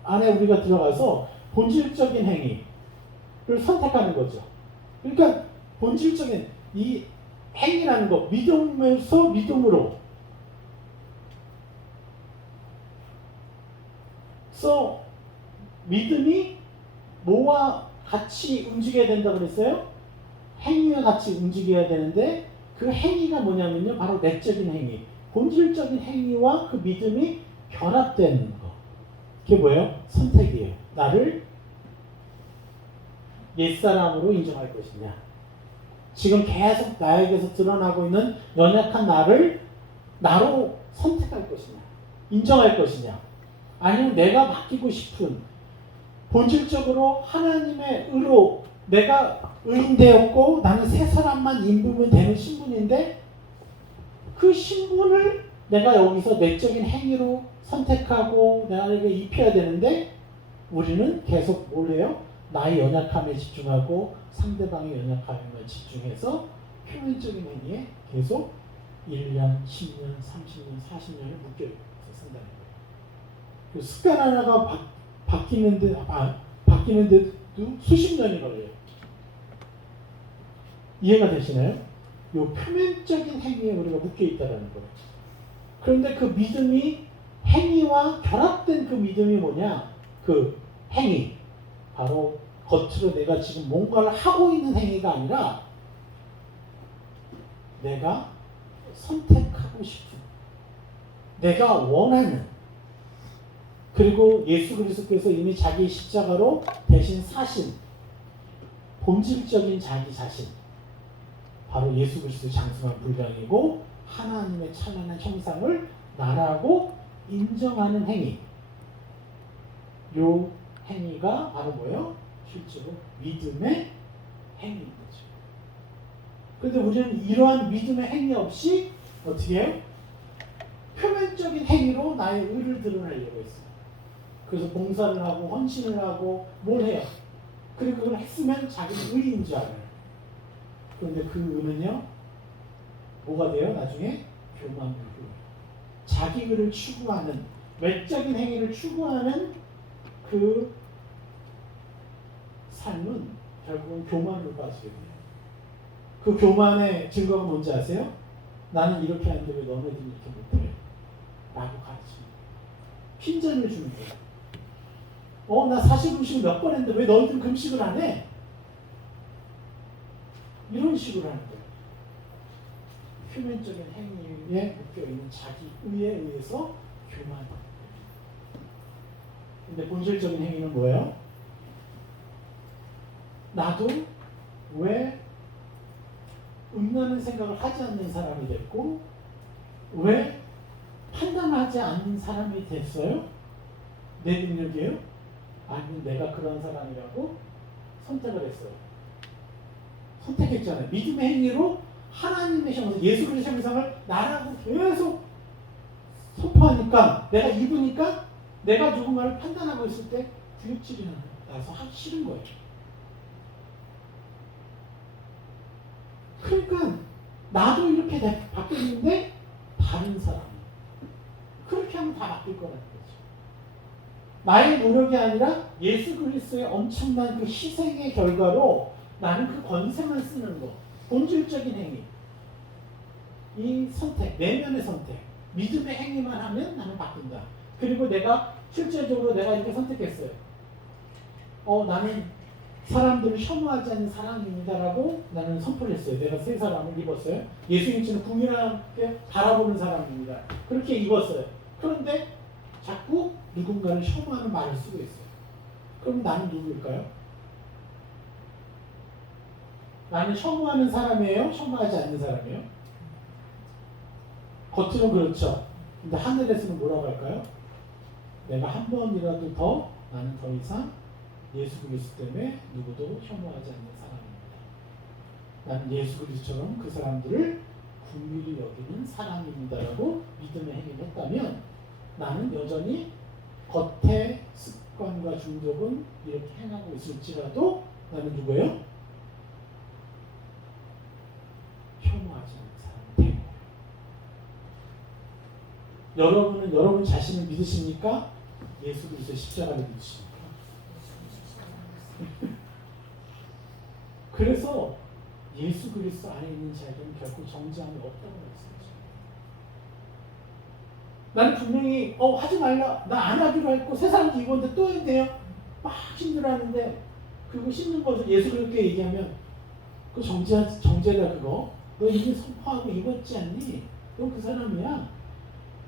안에 우리가 들어가서 본질적인 행위를 선택하는 거죠. 그러니까 본질적인 이 행위라는 거, 믿음에서 믿음으로 믿음이 뭐와 같이 움직여야 된다고 그랬어요? 행위와 같이 움직여야 되는데 그 행위가 뭐냐면요. 바로 내적인 행위. 본질적인 행위와 그 믿음이 결합되는 거. 그게 뭐예요? 선택이에요. 나를 옛사람으로 인정할 것이냐. 지금 계속 나에게서 드러나고 있는 연약한 나를 나로 선택할 것이냐. 인정할 것이냐. 아니면 내가 바뀌고 싶은 본질적으로 하나님의 의로 내가 의인되었고 나는 새 사람만 입으면 되는 신분인데 그 신분을 내가 여기서 내적인 행위로 선택하고 나에게 입혀야 되는데 우리는 계속 뭘 해요? 나의 연약함에 집중하고 상대방의 연약함에 집중해서 표면적인 행위에 계속 1년, 10년, 30년, 40년을 묶여 산다는 거예요. 그 습관 하나가 바뀌는데도 수십 년이 걸려요. 이해가 되시나요? 이 표면적인 행위에 우리가 묶여 있다는 거예요. 그런데 그 믿음이 행위와 결합된 그 믿음이 뭐냐? 그 행위. 바로 겉으로 내가 지금 뭔가를 하고 있는 행위가 아니라 내가 선택하고 싶은, 내가 원하는 그리고 예수 그리스도께서 이미 자기 십자가로 대신 사신 본질적인 자기 자신, 바로 예수 그리스도 장성한 분량이고 하나님의 찬란한 형상을 나라고 인정하는 행위. 요 행위가 바로 뭐예요? 실제로 믿음의 행위인 거죠. 그런데 우리는 이러한 믿음의 행위 없이 어떻게 해요? 표면적인 행위로 나의 의를 드러내려고 했어요. 그래서 봉사를 하고 헌신을 하고 뭘 해요? 그리고 그걸 했으면 자기는 의인 줄 알아요. 그런데 그 의는요, 뭐가 돼요? 나중에 교만으로 자기 의를 추구하는, 외적인 행위를 추구하는 그 삶은 결국은 교만으로 빠지게 돼요. 그 교만의 증거가 뭔지 아세요? 나는 이렇게 하는데 왜 너네들이 이렇게 못해? 라고 가르칩니다. 핀잔을 주는 거예요. 나 사실 금식을 몇 번 했는데 왜 너희들은 금식을 안 해? 이런 식으로 하는 거예요. 표면적인 행위에 묶여있는 자기 의에 의해서 교만을. 근데 본질적인 행위는 뭐예요? 나도 왜 음란한 생각을 하지 않는 사람이 됐고, 왜 판단하지 않는 사람이 됐어요? 내 능력이에요? 아니면 내가 그런 사람이라고 선택을 했어요. 선택했잖아요. 믿음의 행위로 하나님의 형상, 예수 그리스도의 형상을 나라고 계속 선포하니까, 내가 입으니까 내가 누군가를 판단하고 있을 때 구역질이 나서 하기 싫은 거예요. 그러니까 나도 이렇게 바뀌었는데 다른 사람 그렇게 하면 다 바뀔 거라는 거죠. 나의 노력이 아니라 예수 그리스도의 엄청난 그 희생의 결과로 나는 그 권세만 쓰는 거, 본질적인 행위, 이 선택, 내면의 선택, 믿음의 행위만 하면 나는 바뀐다. 그리고 내가 실제적으로 내가 이렇게 선택했어요. 나는 사람들을 혐오하지 않는 사람입니다라고 나는 선포를 했어요. 내가 새 사람을 입었어요. 예수님처럼 국민하게 바라보는 사람입니다. 그렇게 입었어요. 그런데 자꾸 누군가를 혐오하는 말을 쓰고 있어요. 그럼 나는 누구일까요? 나는 혐오하는 사람이에요? 혐오하지 않는 사람이에요? 겉으로 그렇죠. 근데 하늘에서는 뭐라고 할까요? 내가 한 번이라도 더 나는 더 이상 예수 그리스도 때문에 누구도 혐오하지 않는 사람입니다. 나는 예수 그리스도처럼 그 사람들을 긍휼히 여기는 사람입니다라고 믿음의 행위를 했다면 나는 여전히 겉의 습관과 중독은 이렇게 행하고 있을지라도 나는 누구예요? 혐오하지 않는 사람이 되는 거예요. 여러분은 여러분 자신을 믿으십니까? 예수 그리스도의 십자가를 믿으십니까? 그래서 예수 그리스도 안에 있는 자에게는 결코 정죄함이 없다고 말씀하십니다. 나는 분명히 하지 말라, 나 안 하기로 했고 새 사람도 입었는데 또 해야 돼요. 막 힘들어하는데 그거 씻는 것을 예수 그렇게 얘기하면 그 정죄다 그거. 너 이미 선포하고 입었지 않니? 너 그 사람이야.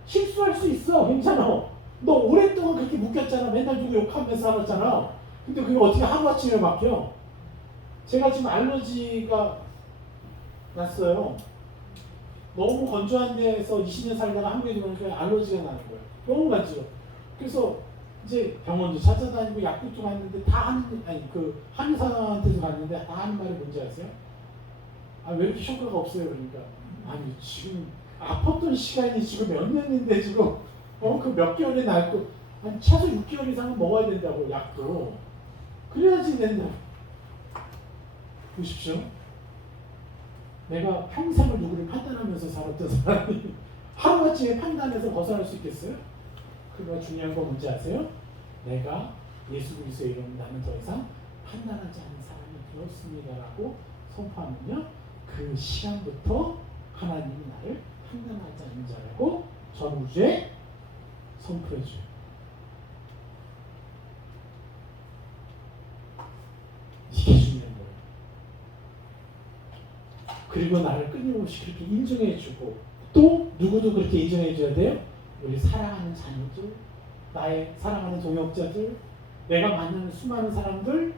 실수할 수 있어. 괜찮아. 너 오랫동안 그렇게 묶였잖아. 맨날 누구 욕하면서 살았잖아. 근데 그게 어떻게 하루아침에 바뀌어? 제가 지금 알러지가 났어요. 너무 건조한 데에서 20년 살다가 한국에 들어오니까 알러지가 나는 거예요. 너무 간지러. 그래서 이제 병원도 찾아다니고 약국도 갔는데 그 한의사한테도 갔는데 다 하는 말이 뭔지 아세요? 왜 이렇게 효과가 없어요? 그러니까 아니 지금 아팠던 시간이 지금 몇 년인데 지금 그 몇 개월에 낫고 최소 6개월 이상은 먹어야 된다고 약도. 그래야지 된다고. 보십시오. 내가 평생을 누구를 판단하면서 살았던 사람이 하루아침에 판단해서 벗어날 수 있겠어요? 그거 중요한 거 뭔지 아세요? 내가 예수 그리스도의 이름으로 나는 더 이상 판단하지 않는 사람이 되었습니다라고 선포하면요, 그 시간부터 하나님이 나를 판단하지 않는 자라고 전 우주에 선포해줘요. 이게 중요한 거예요. 그리고 나를 끊임없이 그렇게 인정해주고, 또 누구도 그렇게 인정해줘야 돼요? 우리 사랑하는 자녀들, 나의 사랑하는 동역자들, 내가 만나는 수많은 사람들,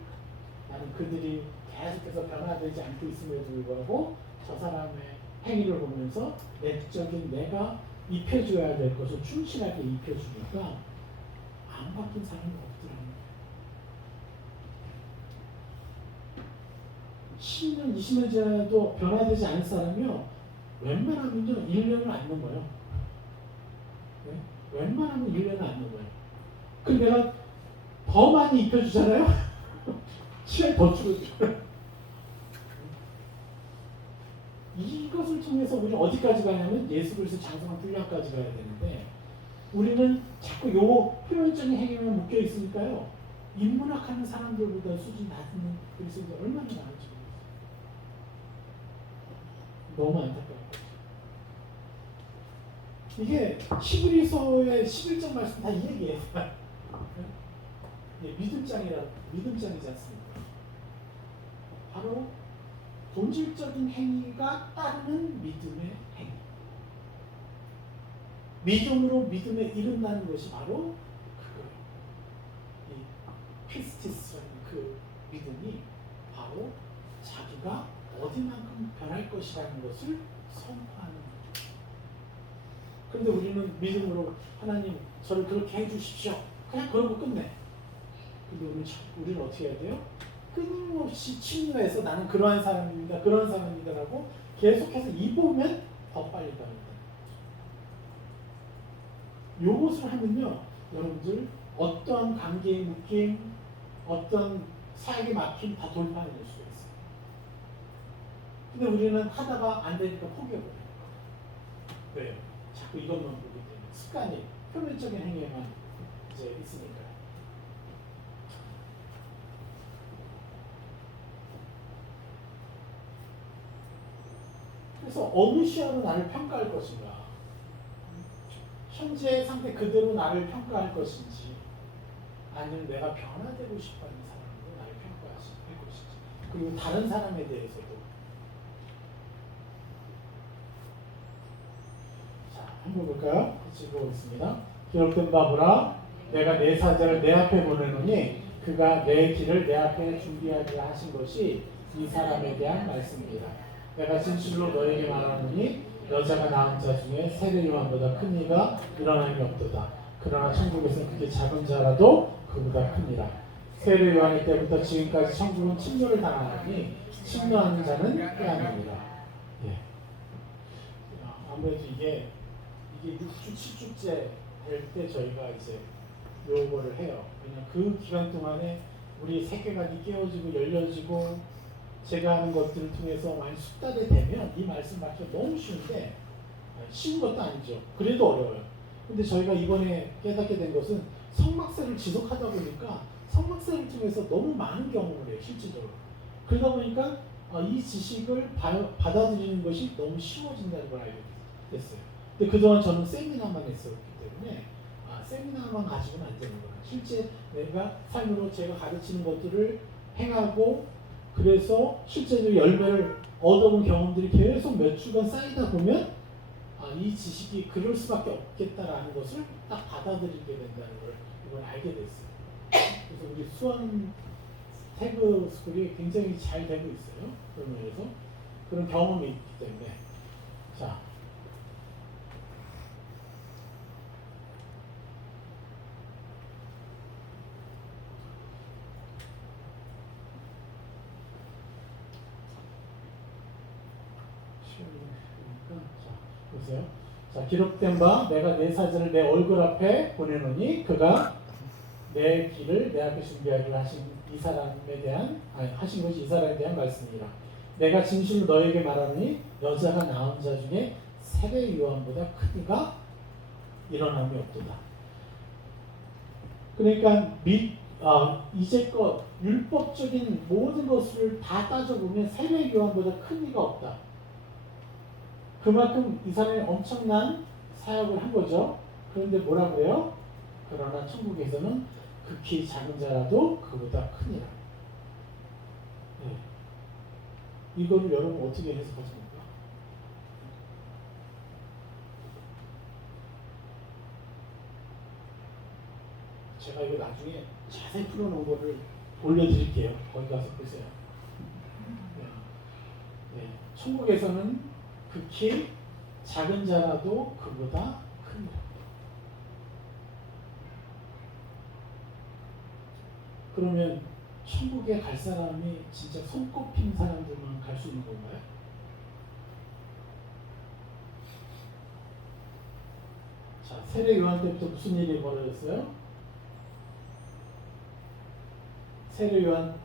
나는 그들이 계속해서 변화되지 않고 있음에도 불구하고 저 사람의 행위를 보면서 내적인 내가 입혀줘야 될 것을 충실하게 입혀주니까 안 바뀐 사람이 없더라는 거예요. 10년, 20년 지나도 변화되지 않은 사람이요, 웬만하면요 1년을 안 넘어요. 네? 웬만하면 1년을 안 넘어요. 그럼 내가 더 많이 입혀주잖아요? 시간이 더 줄어들어요. 이것을 통해서 우리는 어디까지 가냐면 예수 그리스도 장성한 분량까지 가야 되는데, 우리는 자꾸 요 표면적인 행위만 묶여 있으니까요, 인문학하는 사람들보다 수준 낮은 그리스도인이 얼마나 많은지 모르겠어요. 너무 안타까워요. 이게 히브리서의 11장 말씀 다 이 얘기예요. 믿음장이지 않습니까? 바로 본질적인 행위가 따르는 믿음의 행위. 믿음으로 믿음에 이른다는 것이 바로 그거예요. 이 피스티스라는 그 믿음이 바로 자기가 어디만큼 변할 것이라는 것을 선포하는 거죠. 그런데 우리는 믿음으로 하나님 저를 그렇게 해주십시오, 그냥 그러고 끝내. 근데 우리는 어떻게 해야 돼요? 끊임없이 침노해서 나는 그러한 사람입니다, 그런 사람입니다라고 계속해서 입으면 더 빨리 변한다. 요것을 하면요, 여러분들 어떠한 관계의 묶임, 어떤 사역의 막힘 다 돌파해낼 수가 있어요. 근데 우리는 하다가 안 되니까 포기해버려요. 왜요? 자꾸 이것만 보기 때문에 습관이 표면적인 행위에만 이제 있으니까요. 그래서 어느 시야로 나를 평가할 것인가, 현재 상태 그대로 나를 평가할 것인지, 아니면 내가 변화되고 싶어하는 사람으로 나를 평가할 것인지, 그리고 다른 사람에 대해서도. 자, 한번 볼까요? 같이 보겠습니다. 기록된 바 보라, 내가 내 사자를 내 앞에 보내노니 그가 내 길을 내 앞에 준비하게 하신 것이 이 사람에 대한 말씀입니다. 내가 진실로 너에게 말하노니 여자가 낳은 자 중에 세례 요한보다 큰 이가 일어남이 없도다. 그러나 천국에서는 그게 작은 자라도 그보다 크니라. 세례 요한의 때부터 지금까지 천국은 침노를 당하니 침노하는 자는 빼앗느니라. 예. 아무래도 이게 6주, 7주째 될 때 저희가 이제 요거를 해요. 왜냐면 그 기간 동안에 우리 세계관이 깨어지고 열려지고 제가 하는 것들을 통해서 많이 숙달이 되면 이 말씀 받기가 너무 쉬운데, 쉬운 것도 아니죠. 그래도 어려워요. 근데 저희가 이번에 깨닫게 된 것은 성막세를 지속하다 보니까 성막세를 통해서 너무 많은 경험을 해요, 실질적으로. 그러다 보니까 이 지식을 받아들이는 것이 너무 쉬워진다는 걸 알게 됐어요. 근데 그동안 저는 세미나만 했었기 때문에 세미나만 가지고는 안 되는 거예요. 실제 내가 삶으로 제가 가르치는 것들을 행하고, 그래서 실제로 열매를 얻어본 경험들이 계속 몇 주간 쌓이다 보면 이 지식이 그럴 수밖에 없겠다라는 것을 딱 받아들이게 된다는 걸 이걸 알게 됐어요. 그래서 우리 수원 태그 스쿨이 굉장히 잘 되고 있어요. 그런 면에서 그런 경험이 있기 때문에. 자, 보세요. 자, 기록된 바 내가 내 사자를 내 얼굴 앞에 보내노니 그가 내 길을 내 앞에 준비하기로 하신 이 사람에 대한 하신 것이 이 사람에 대한 말씀이라. 내가 진실로 너에게 말하노니 여자가 낳은 자 중에 세례 요한보다 큰 이가 일어남이 없도다. 그러니까 이제껏 율법적인 모든 것을 다 따져보면 세례 요한보다 큰 이가 없다. 그만큼 이 사람이 엄청난 사역을 한 거죠. 그런데 뭐라 그래요? 그러나 천국에서는 극히 작은 자라도 그보다 크니라. 네. 이거를 여러분 어떻게 해석하십니까? 제가 이거 나중에 자세히 풀어놓은 거를 올려드릴게요. 거기 가서 보세요. 네. 네. 천국에서는 극히 작은 자라도 그보다 큰 자. 그러면 천국에 갈 사람이 진짜 손꼽힌 사람들만 갈 수 있는 건가요? 자, 세례 요한 때부터 무슨 일이 벌어졌어요? 세례 요한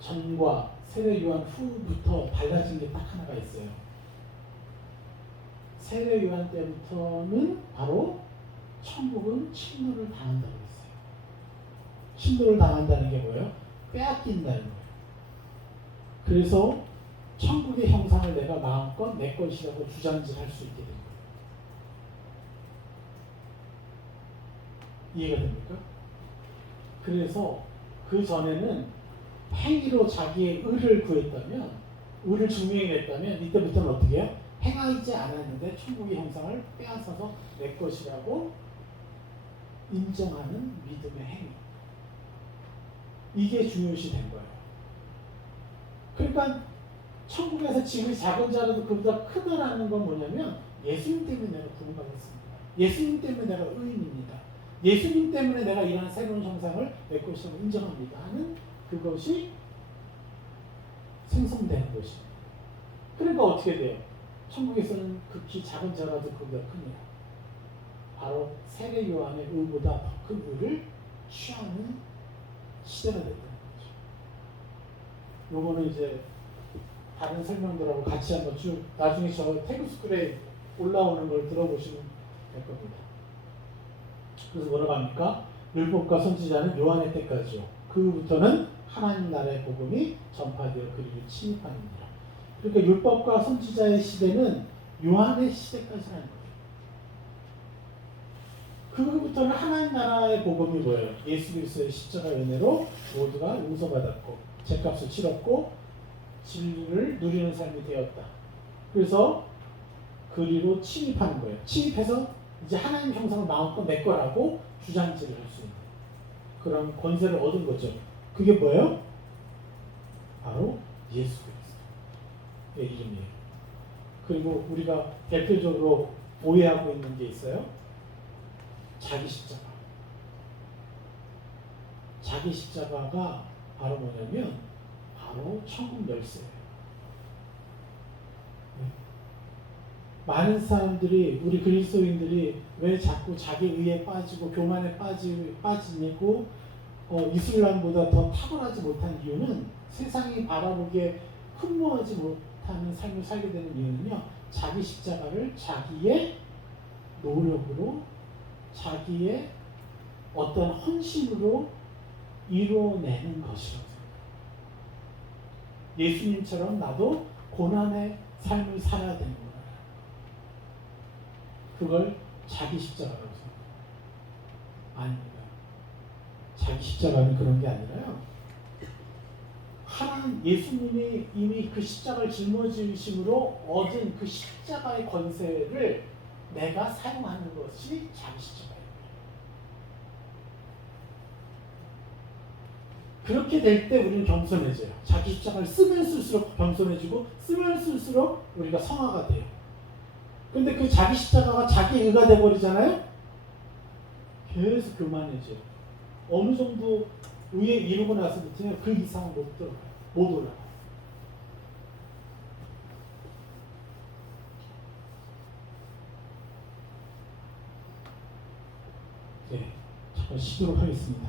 전과 세례 요한 후부터 달라진 게 딱 하나가 있어요. 세례 요한 때부터는 바로 천국은 침노를 당한다고 했어요. 침노를 당한다는 게 뭐예요? 빼앗긴다는 거예요. 그래서 천국의 형상을 내가 마음껏 내 것이라고 주장질할 수 있게 됩니다. 이해가 됩니까? 그래서 그 전에는 행위로 자기의 의를 구했다면, 의를 증명했다면 이때부터는 어떻게 해요? 행하지 않았는데 천국의 형상을 빼앗아서 내 것이라고 인정하는 믿음의 행위. 이게 중요시 된 거예요. 그러니까 천국에서 지금이 작은 자라도 그보다 크다라는 건 뭐냐면 예수님 때문에 내가 구원받았습니다. 예수님 때문에 내가 의인입니다. 예수님 때문에 내가 이러한 새로운 형상을 내 것이라고 인정합니다 하는 그것이 생성되는 것입니다. 그러니까 어떻게 돼요? 천국에서는 극히 작은 자라도 그보다 큽니다. 바로 세례 요한의 의보다 더 큰 의를 취하는 시대가 됐다는 거죠. 요거는 이제 다른 설명들하고 같이 한번 쭉 나중에 저 태그스쿨에 올라오는 걸 들어보시면 될 겁니다. 그래서 뭐라고 합니까? 율법과 선지자는 요한의 때까지요. 그부터는 하나님 나라의 복음이 전파되어 그리로 침입합니다. 그러니까 율법과 선지자의 시대는 요한의 시대까지라는 거예요. 그부터는 하나님 나라의 복음이 뭐예요? 예수 그리스도의 십자가 은혜로 모두가 용서받았고 죄값을 치렀고 진리를 누리는 삶이 되었다. 그래서 그리로 침입하는 거예요. 침입해서 이제 하나님 형상을 마음껏 내 거라고 주장질을 할 수 있는 그런 권세를 얻은 거죠. 그게 뭐예요? 바로 예수 그리스도의 이름이에요. 그리고 우리가 대표적으로 오해하고 있는 게 있어요. 자기 십자가. 자기 십자가가 바로 뭐냐면 바로 천국 열쇠예요. 많은 사람들이 우리 그리스도인들이 왜 자꾸 자기 의에 빠지고 교만에 빠지고 이슬람보다 더 탁월하지 못한 이유는 세상이 바라보기에 흠모하지 못하는 삶을 살게 되는 이유는요. 자기 십자가를 자기의 노력으로 자기의 어떤 헌신으로 이루어내는 것이라고 생각해요. 예수님처럼 나도 고난의 삶을 살아야 되는 거예요. 그걸 자기 십자가라고 생각해요. 아닙니다. 자기 십자가는 그런 게 아니라요. 하나님 예수님이 이미 그 십자가를 짊어지심으로 얻은 그 십자가의 권세를 내가 사용하는 것이 자기 십자가예요. 그렇게 될 때 우리는 겸손해져요. 자기 십자가를 쓰면 쓸수록 겸손해지고 쓰면 쓸수록 우리가 성화가 돼요. 근데 그 자기 십자가가 자기 의가 돼버리잖아요. 계속 교만해져요. 어느 정도 의에 이루고 나서부터는 그 이상은 못 들어가요. 못 올라가요. 네, 잠깐 쉬도록 하겠습니다.